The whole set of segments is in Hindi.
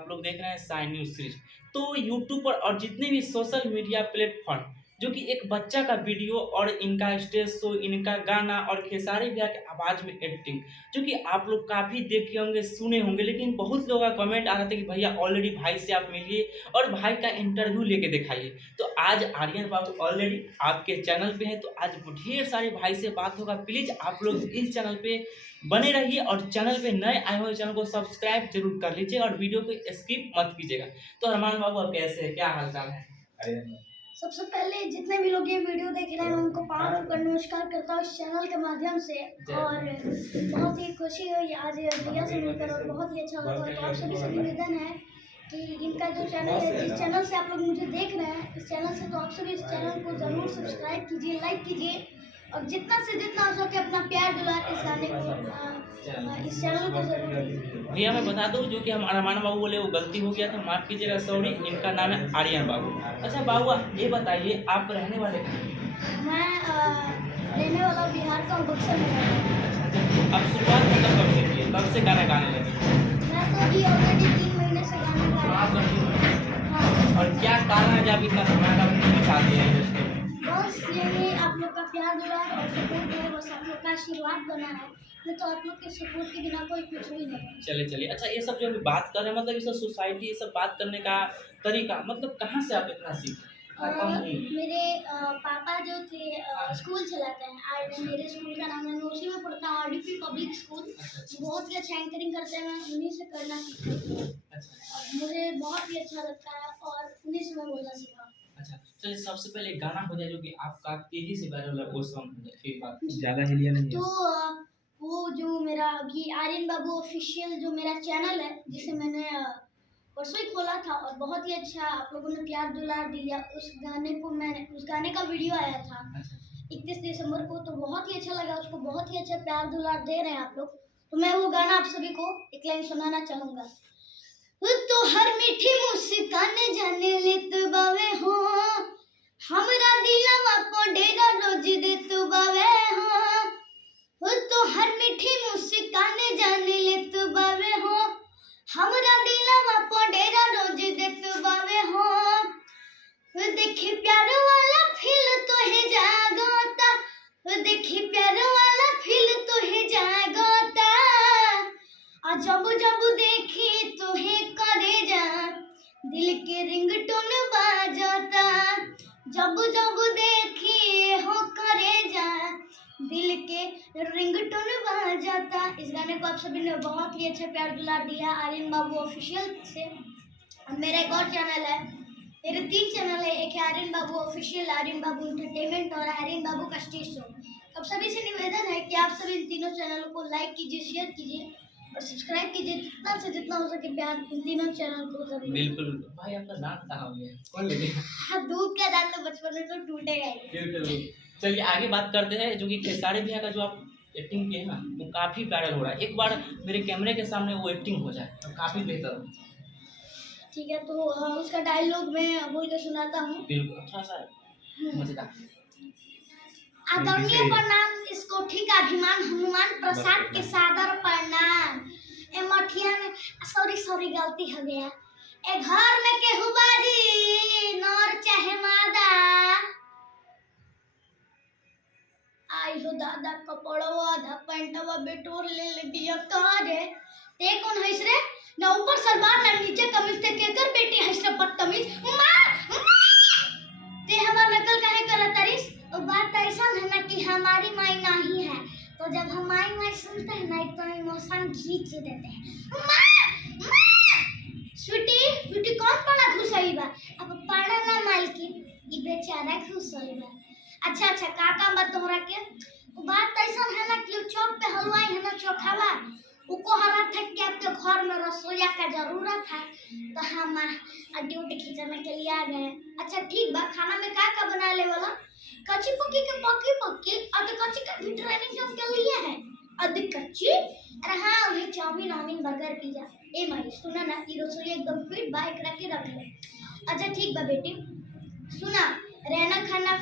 आप लोग देख रहे हैं साइन न्यूज़ सीरीज। तो यूट्यूब पर और जितने भी सोशल मीडिया प्लेटफॉर्म जो कि एक बच्चा का वीडियो और इनका स्टेज शो, इनका गाना और खेसारी भैया के आवाज़ में एक्टिंग जो कि आप लोग काफ़ी देखे होंगे, सुने होंगे, लेकिन बहुत लोगों का कमेंट आ रहा था कि भैया ऑलरेडी भाई से आप मिलिए और भाई का इंटरव्यू लेके दिखाइए। तो आज आर्यन बाबू ऑलरेडी आपके चैनल पे हैं, तो आज ढेर सारे भाई से बात होगा। प्लीज़ आप लोग इस चैनल पे बने रहिए और चैनल पे नए आए हुए चैनल को सब्सक्राइब जरूर कर लीजिए और वीडियो को स्किप मत कीजिएगा। तो अरमान बाबू आप कैसे हैं, क्या हाल चाल है? सबसे पहले जितने भी लोग ये वीडियो देख रहे हैं मैं उनको पाँव छूकर नमस्कार करता हूँ इस चैनल के माध्यम से। और बहुत ही खुशी हुई आज भैया से मिलकर और बहुत ही अच्छा लगा। तो आप सभी से निवेदन है कि इनका जो चैनल है, जिस चैनल से आप लोग मुझे देख रहे हैं इस चैनल से, तो आप सभी इस चैनल को ज़रूर सब्सक्राइब कीजिए, लाइक कीजिए और जितना से जितना हो सके अपना प्यार दुलार इस गाने को, इस चैनल को जरूर दीजिए। भैया मैं बता दूं जो कि हम अरमान बाबू बोले वो गलती हो गया था, माफ़ कीजिएगा, सॉरी। इनका नाम है आर्यन बाबू। अच्छा बाबू ये बताइए आप रहने वाले कहाँ हैं? मैं रहने वाला बिहार का हूँ, बक्सर में रहता हूँ। अब शुरुआत मतलब कब से की है, कब से गाना गाने लगे? मैं तो अभी ऑलरेडी 3 महीने से गाना गा रहा हूँ। हाँ। और क्या कारण है जब इतना धमाका मचा दिया है इंडस्ट्री में? बस यही आप लोग का प्यार दुलार और सपोर्ट है, बस आप लोग का आशीर्वाद बना है, नहीं तो आप लोग के सपोर्ट के बिना कोई कुछ भी नहीं है। चलिए अच्छा ये सब जो अभी बात कर रहे हैं मतलब ये सब सोसाइटी, ये सब बात करने का तरीका मतलब कहाँ से आप इतना सीखे? मेरे पापा जो थे स्कूल चलाते हैं, और मेरे स्कूल का नाम है, मैं उसी में पढ़ता हूँ, आरडीपी पब्लिक स्कूल। बहुत ही अच्छा एंकरिंग करते हैं, मैं उन्हीं से करना सीखा और मुझे बहुत ही अच्छा लगता है और उन्हीं से मैं बोलना सीखा। अच्छा चलिए सबसे पहले गाना हो जाए जो कि आपका तेजी से वायरल है वो सॉन्ग हो जाए, फिर बात ज़्यादा हिलिया नहीं है। तो वो जो मेरा अभी आर्यन बाबू ऑफिशियल जो मेरा चैनल है, जिसे मैंने परसों ही खोला था और बहुत ही अच्छा आप लोगों ने प्यार दुलार दिया उस गाने को। मैंने उस गाने का वीडियो आया था 31 दिसंबर को, तो बहुत ही अच्छा लगा, उसको बहुत ही अच्छा प्यार दुलार दे रहे हैं आप लोग। तो मैं वो गाना आप सभी को एक लाइन सुनाना चाहूँगा। तो हर मीठी मुस्कान जाने लेत बावे हो, हमरा दिलवा पर डेरा रोज देत बावे हो। तो हर मीठी मुस्कान जाने लेत बावे हो, हमरा दिलवा पर डेरा रोज देत बावे हो। देखी प्यार वाला फील तो है जागता, देखी प्यार वाला फील तो है जागता। आ जब जब देखी तो है करे जा, दिल के रिंगटोन बाजता। जब जब देखी हो करे जा, दिल के रिंगटोन बाजता। इस गाने को आप सभी ने बहुत ही अच्छा प्यार दुलार दिया आर्यन बाबू ऑफिशियल से। मेरा एक और चैनल है, मेरे 3 चैनल है, एक है आर्यन बाबू ऑफिशियल, आर्यन बाबू एंटरटेनमेंट और आर्यन बाबू का स्टेज शो। अब सभी से निवेदन है कि आप सभी इन तीनों चैनलों को लाइक कीजिए, शेयर कीजिए और सब्सक्राइब कीजिए, जितना से जितना हो सके प्यार इन तीनों चैनल को जरूर। बिल्कुल भाई आपका दांत कहाँ हो गया, कौन ले गया? हाँ, दूध का दांत तो बचपन में तो टूटेगा ही। चलिए आगे बात करते हैं जो कि खेसारी भैया का जो आप एक्टिंग किए ना वो काफ़ी वायरल हो रहा है। एक बार मेरे कैमरे के सामने वो एक्टिंग हो जाए तो काफ़ी बेहतर हो। ठीक है, तो उसका डायलॉग मैं बोल के सुनाता हूँ। बिल्कुल थोड़ा सा मजेदार। आदरणीय प्रणाम, इस कोठी का अभिमान हनुमान प्रसाद के सादर प्रणाम। ए मठिया में सॉरी गलती हो गया। ए घर में केहू बाजी नर चाहे मादा, आई हो दादा कपड़वा आधा पैंटवा बेटोर ले दिया कारे। ते कौन है रे? ना ऊपर सलवार ना नीचे कमीज, ते केकर बेटी है रे बदतमीज। ते हमार नकल काहे करत तारीस? बात ऐसा है ना कि हमारी माई नहीं है, तो जब हमारी माई सुनते हैं ना तो इमोशन खींच देते हैं। स्वीटी कौन पड़ा घुसई बा? अब पड़ा ना मालकिन, ई बेचारा घुसई बा। अच्छा का काम बा तोहरा के? बात ऐसा है ना कि चौक पे हलवाई है ना चौखावा, उको हरा थक के आपके घर में रसोईया का जरूरत है, तो हम ड्यूटी खींचने के लिए आ गए। अच्छा ठीक बा, खाना में का बना ले वाला? कच्ची पक्की के पक्की अरे कच्ची का भी ट्रेनिंग जो के लिए है अरे कच्ची। अरे हाँ वही चाउमीन बर्गर पिज्जा। ए माई सुना ना, ई रसोई एकदम फिट बा, एकरा के रख ले। अच्छा ठीक बा बेटी, सुना रहना खाना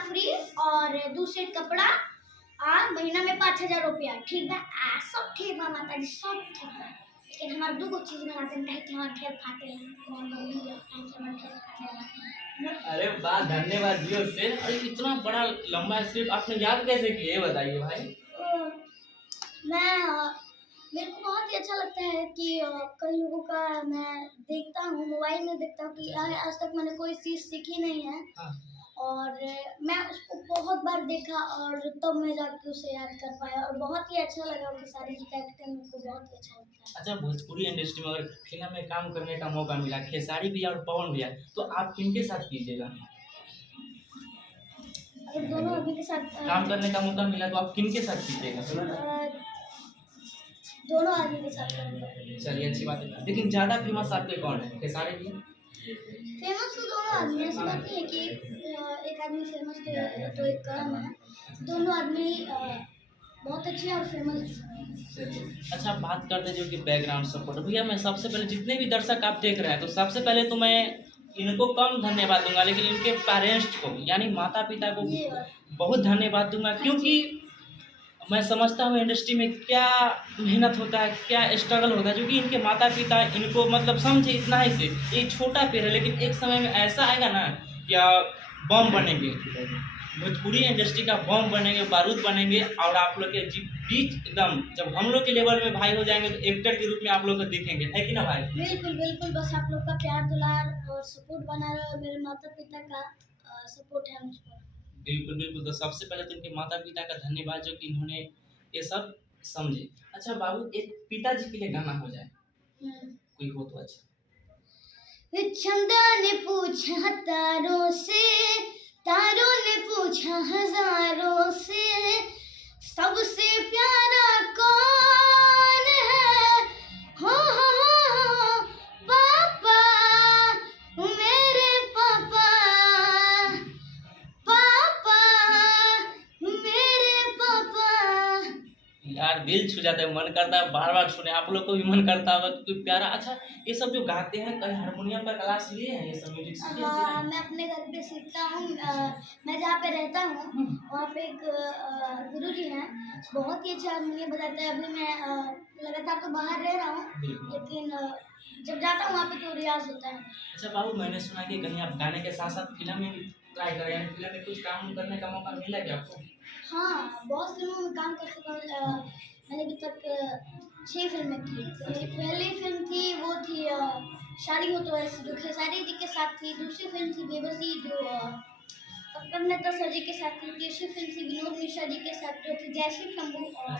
फ्री और 2 सेट कपड़ा महीना में 5,000 रुपया, ठीक बा? सब ठीक बा माता जी, सब ठीक बा। लेकिन हमारे दू गो चीज़ बनाते हैं, काहे कि हमार ढेर फाटे हमार मम्मी और काहे कि हमार ढेर फाटे ला। अरे वाह, धन्यवाद जियो से। अरे इतना बड़ा लंबा स्क्रिप्ट आपने याद कैसे किया, ये बताइए भाई। मेरे को बहुत ही अच्छा लगता है कि कई लोगों का मैं देखता हूँ, मोबाइल में देखता हूँ कि आज तक मैंने कोई चीज़ सीखी नहीं है, हाँ। और मैं उसको बहुत बार देखा और तब मैं जाके उसे याद कर पाया, और बहुत ही अच्छा लगा कि सारी जी का एक्टिंग मेरे को बहुत ही अच्छा लगता है। अच्छा, भोजपुरी इंडस्ट्री में अगर फिल्म में काम करने का मौका मिला, खेसारी भैया और पवन भैया, तो आप किनके साथ कीजिएगा? अगर दोनों आदमी के साथ काम करने का मौका मिला तो आप किनके साथ कीजिएगा? दोनों आदमी के साथ करूँगा। चलिए, अच्छी बात है। लेकिन ज़्यादा फेमस आपके कौन है, खेसारी भैया? फेमस तो दोनों आदमी हैं, ऐसी बात नहीं है कि एक आदमी फेमस तो एक कम है। दोनों आदमी बहुत अच्छे हैं और फेमस हैं। अच्छा, बात करते हैं जो कि बैकग्राउंड सपोर्ट। भैया मैं सबसे पहले, जितने भी दर्शक आप देख रहे हैं, तो सबसे पहले तो मैं इनको कम धन्यवाद दूंगा, लेकिन इनके पेरेंट्स को यानी माता पिता को ये बात बहुत धन्यवाद दूंगा, क्योंकि मैं समझता हूँ इंडस्ट्री में क्या मेहनत होता है, क्या स्ट्रगल होता है, जो कि इनके माता पिता इनको मतलब समझे इतना ही से। ये छोटा पेड़ है, लेकिन एक समय में ऐसा आएगा ना, या बम बनेंगे, भोजपुरी इंडस्ट्री का बम बनेंगे, बारूद बनेंगे, और आप लोग के बीच एकदम जब हम लोग के लेवल में भाई हो जाएंगे, तो एक्टर के रूप में आप लोग को दिखेंगे, है कि ना भाई? बिल्कुल बिल्कुल, बस आप लोग का प्यार दुलार और सपोर्ट बना रहे, और मेरे माता पिता का सपोर्ट है मुझ पर। बिल्कुल बिल्कुल। तो सबसे पहले तो उनके माता पिता का धन्यवाद, जो कि इन्होंने ये सब समझे। अच्छा बाबू, एक पिताजी के लिए गाना हो जाए, कोई हो तो अच्छा। चंदा ने पूछा तारों से, तारों ने पूछा हजारों से, सबसे प्यारा कौन है? हो पापा, मेरे पापा, पापा, मेरे पापा। यार दिल छू जाता है, मन करता है बार बार सुने, आप लोग को भी मन करता होगा कि कोई प्यारा। अच्छा, ये सब जो गाते हैं, कहीं हारमोनियम का क्लास लिए हैं, ये सब म्यूजिक सीखे हैं कि हाँ, नहीं? मैं अपने घर पे सीखता हूँ। मैं जहाँ पे रहता हूँ वहाँ पे एक गुरुजी हैं, बहुत ही अच्छा हारमोनियम बजाते हैं। अभी मैं लगातार तो बाहर रह रहा हूँ, बिल्कुल। लेकिन जब जाता हूँ वहाँ पे तो रियाज होता है। अच्छा बाबू, मैंने सुना कि कहीं आप गाने के साथ साथ फिल्म में भी ट्राई करें, यानी फिल्म में कुछ काम करने का मौका मिला क्या आपको? हाँ, बहुत फिल्मों में काम कर चुका हूँ। मैंने अभी तक 6 फिल्में की। मेरी पहली फिल्म थी वो थी शादी हो तो ऐसी, जो खेसारी जी के साथ थी। दूसरी फिल्म थी बेबसी, जो कन्नड़ सर जी के साथ थी। तीसरी फिल्म थी विनोद मिश्रा जी के साथ, जो थी जयश्री शंभू। और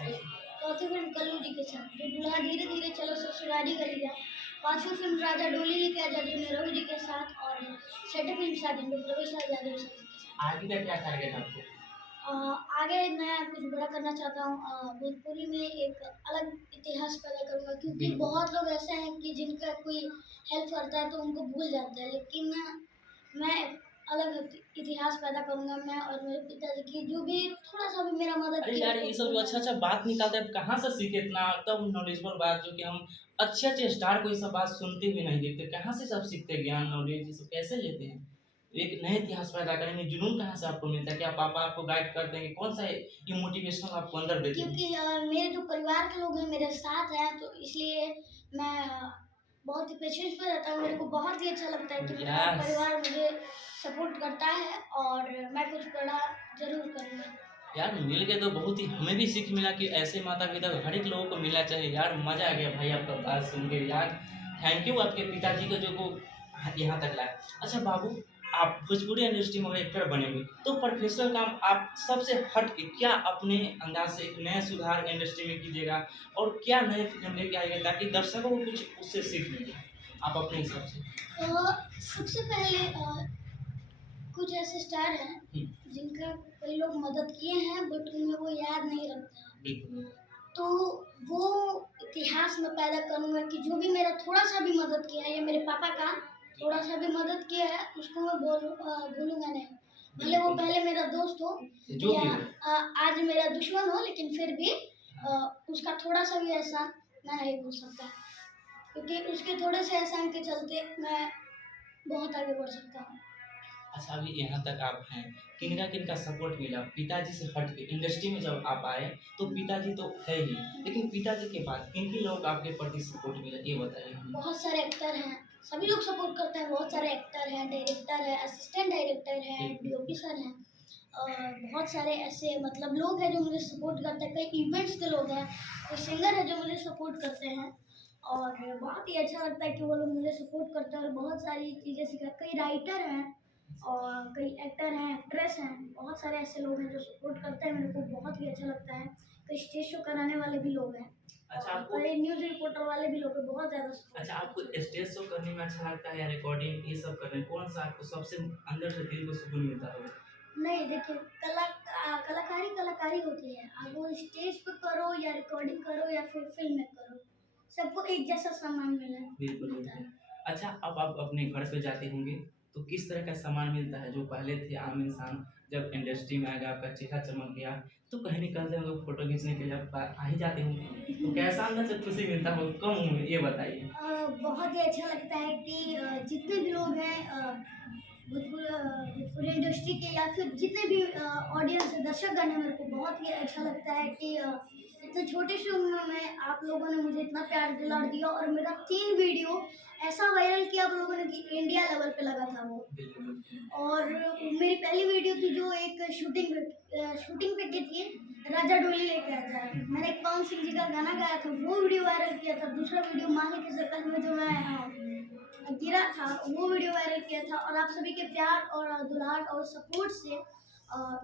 चौथी फिल्म कल्लू जी के साथ, जो दुल्हा धीरे धीरे चलो ससुराली गलिया। पांचवी फिल्म राजा डोली लेके आजा, जो निरहु जी के साथ। और छठी फिल्म साजन, जो प्रवेश यादव सर जी के साथ। आगे का क्या टारगेट है आपको? आगे मैं कुछ बड़ा करना चाहता हूँ। भोजपुरी में एक अलग इतिहास पैदा करूँगा, क्योंकि बिल्कुल। बहुत लोग ऐसे हैं कि जिनका कोई हेल्प करता है तो उनको भूल जाते हैं, लेकिन मैं एक अलग इतिहास पैदा करूँगा। मैं और मेरे पिताजी की जो भी थोड़ा सा भी मेरा मदद अरे किया यार, ये सब जो अच्छा अच्छा बात निकालते हैं, कहाँ से सीखे इतना एकदम नॉलेजेबल बात, जो कि हम अच्छे अच्छे स्टार को ये सब बात सुनते हुए नहीं देखते, कहाँ से सब सीखते, ज्ञान नॉलेज ये सब कैसे लेते हैं? एक नए इतिहास पैदा करेंगे, जुनून कहाँ से आपको मिलता है? क्या पापा आपको गाइड करते हैं कि कौन सा ये मोटिवेशन आपको अंदर देते हैं? क्योंकि मेरे जो परिवार के लोग हैं मेरे साथ हैं, तो इसलिए मैं बहुत ही पेशेंस पे रहता हूँ। मेरे को बहुत ही अच्छा लगता है कि मेरा Yes. परिवार मुझे सपोर्ट करता है, और मैं कुछ बड़ा जरूर करूँगा। यार मिल के तो बहुत ही हमें भी सीख मिला कि ऐसे माता पिता तो हर एक लोगों को मिलना चाहिए। यार मजा आ गया भाई आपका बात सुन के। यार थैंक यू आपके पिताजी को जो को यहाँ तक लाया। अच्छा बाबू, आप भोजपुरी इंडस्ट्री में एक्टर बनेंगे, तो प्रोफेशनल काम आप सबसे हट के क्या अपने अंदाज से एक नया सुधार इंडस्ट्री में कीजिएगा, और क्या नए फिल्म लेके आएगा, ताकि दर्शकों को कुछ उससे सीख मिले आप अपने हिसाब से? सबसे पहले कुछ ऐसे स्टार हैं जिनका कई लोग मदद किए हैं, बट उन्हें वो याद नहीं रखते हैं। बिल्कुल। तो वो इतिहास में पैदा करूँगा कि जो भी मेरा थोड़ा सा भी मदद किया है, या मेरे पापा का थोड़ा सा भी मदद किया है, उसको मैं भूलूंगा नहीं। भले वो पहले मेरा दोस्त हो जो या भी हो। आज मेरा दुश्मन हो, लेकिन फिर भी उसका थोड़ा सा भी एहसान मैं नहीं भूल सकता, क्योंकि उसके थोड़े से एहसान के चलते मैं बहुत आगे बढ़ सकता हूँ। अच्छा, अभी यहाँ तक आप हैं, किनका सपोर्ट मिला पिताजी से हट के इंडस्ट्री में जब आप आए, तो पिताजी तो है ही, लेकिन पिताजी के बाद किन-किन लोगों का आपके प्रति सपोर्ट मिला, ये बताइए हमें? बहुत सारे एक्टर हैं, सभी लोग सपोर्ट करते हैं, बहुत सारे एक्टर हैं, डायरेक्टर है, असिस्टेंट डायरेक्टर हैं, जी। डीओपी सर हैं। बहुत सारे ऐसे मतलब लोग हैं जो मुझे सपोर्ट करते हैं, कई इवेंट्स के लोग हैं, कोई सिंगर है जो मुझे सपोर्ट करते हैं और बहुत ही अच्छा लगता है कि वो लोग मुझे सपोर्ट करते हैं और बहुत सारी चीज़ें सिखा कई राइटर हैं और कई एक्टर हैं, एक्ट्रेस हैं, बहुत सारे ऐसे लोग हैं जो सपोर्ट करते हैं, मेरे को बहुत ही अच्छा लगता है। कई स्टेज शो कराने वाले भी लोग हैं अच्छा और आपको कई न्यूज़ रिपोर्टर वाले भी लोग हैं, बहुत ज़्यादा सपोर्ट अच्छा आपको करते हैं। स्टेज शो करने में अच्छा लगता है या रिकॉर्डिंग ये सब करने में, कौन-सा आपको सबसे अंदर से दिल को सुकून मिलता होगा? नहीं देखिए कलाकारी कलाकारी होती है। आप वो स्टेज पे करो या रिकॉर्डिंग करो या फिर फ़िल्म में करो, सबको एक जैसा सम्मान बिल्कुल, मिलता है। बिल्कुल। अच्छा, अब आप अपने घर पे जाते होंगे, तो किस तरह का सामान मिलता है जो पहले थे आम इंसान जब इंडस्ट्री में आ गया, आपका चेहरा चमक गया, तो कहीं निकलते होंगे फ़ोटो खींचने के लिए आप आ ही जाते होंगे, तो कैसा अंदर से खुशी मिलता हो, कम उम्र ये बताइए? बहुत ही अच्छा लगता है कि जितने भी लोग हैं भोजपुरी इंडस्ट्री के या फिर जितने भी ऑडियंस है दर्शकगण है, मेरे को बहुत ही अच्छा लगता है कि इतने छोटे से उम्र में आप लोगों ने मुझे इतना प्यार दुलार दिया और मेरा 3 वीडियो ऐसा वायरल किया आप लोगों ने कि इंडिया लेवल पे लगा था वो। और मेरी पहली वीडियो थी जो एक शूटिंग पे की थी, राजा डोली लेके आता है। मैंने एक पवन सिंह जी का गाना गाया था, वो वीडियो वायरल किया था। दूसरा वीडियो माही के सर्कस में जो मैं गिरा था, वो वीडियो वायरल किया था और आप सभी के प्यार और दुलार और सपोर्ट से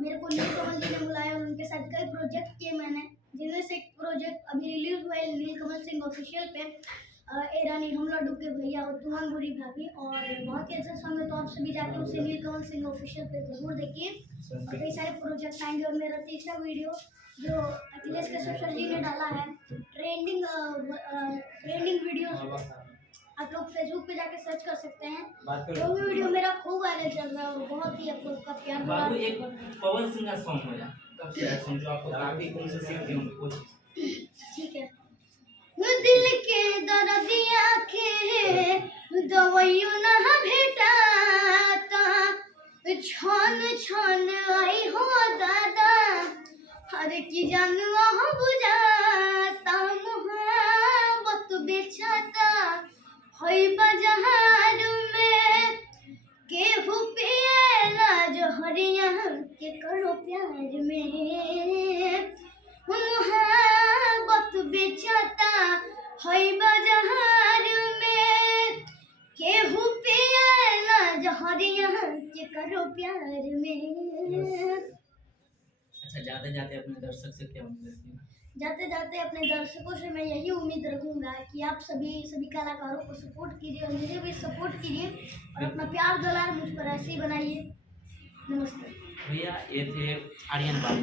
मेरे को नीलकमल जी ने बुलाया और उनके साथ कई प्रोजेक्ट किए मैंने, जिनमें से एक प्रोजेक्ट अभी रिलीज़ हुआ है नीलकमल सिंह ऑफिशियल पे, ए रानी हम लड्डू के भैया और तुम्हारी बुरी भाभी, और बहुत ही अच्छा सॉन्ग है, तो आप सभी जाके उसे नीलकमल सिंह ऑफिशियल पे ज़रूर देखिए। और कई सारे प्रोजेक्ट आएंगे और मेरा तीसरा वीडियो जो अखिलेश कश्यप सर जी ने डाला है, ट्रेंडिंग वीडियो, आप लोग फेसबुक पे जाके सर्च कर सकते हैं। वो भी वीडियो मेरा खूब वायरल चल रहा है और बहुत ही आप लोग का प्यार बाबू दुलार। एक पवन सिंह का सॉन्ग हो जा, कब से सॉन्ग जो आपको काफ़ी उनसे सीखते होंगे वो चीज़? ठीक है। वो दिल के दर्दिया के दवाइयों ना भेटाता, छान छान आई हो दादा, हर की जानवा हो बुझाता, मोहब्बत बेचाता होई बाजार में, केहू पिएला जहरिया के करो प्यार में, मोहब्बत बेचाता है बाजार में, केहू पिएला जहरिया के करो प्यार में। अच्छा, जाते-जाते अपने दर्शक से क्या उम्मीद रखते हैं? जाते जाते अपने दर्शकों से मैं यही उम्मीद रखूंगा कि आप सभी कलाकारों को सपोर्ट कीजिए और मुझे भी सपोर्ट कीजिए और अपना प्यार दुलार मुझ पर ऐसे ही बनाइए। नमस्ते भैया, ये थे आर्यन बाबू।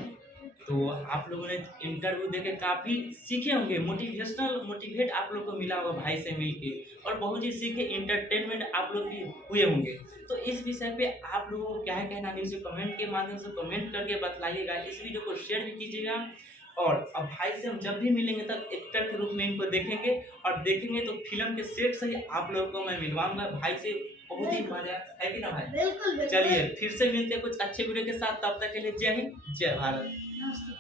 तो आप लोगों ने इंटरव्यू देके काफ़ी सीखे होंगे, मोटिवेट आप लोग को मिला होगा भाई से मिलके, और बहुत ही सीखे, एंटरटेनमेंट आप लोग भी हुए होंगे। तो इस विषय पे आप लोगों को क्या है कहना, नीचे कमेंट के माध्यम से कमेंट करके बतलाइएगा, इस वीडियो को शेयर भी कीजिएगा। और अब भाई से हम जब भी मिलेंगे तब एक्टर के रूप में इनको देखेंगे, और देखेंगे तो फिल्म के सेट से ही आप लोगों को मैं मिलवाऊंगा भाई से, बहुत ही मजा है कि ना भाई? बिल्कुल बिल्कुल। चलिए फिर से मिलते हैं कुछ अच्छे वीडियो के साथ, तब तक के लिए जय हिंद, जय भारत। नमस्ते।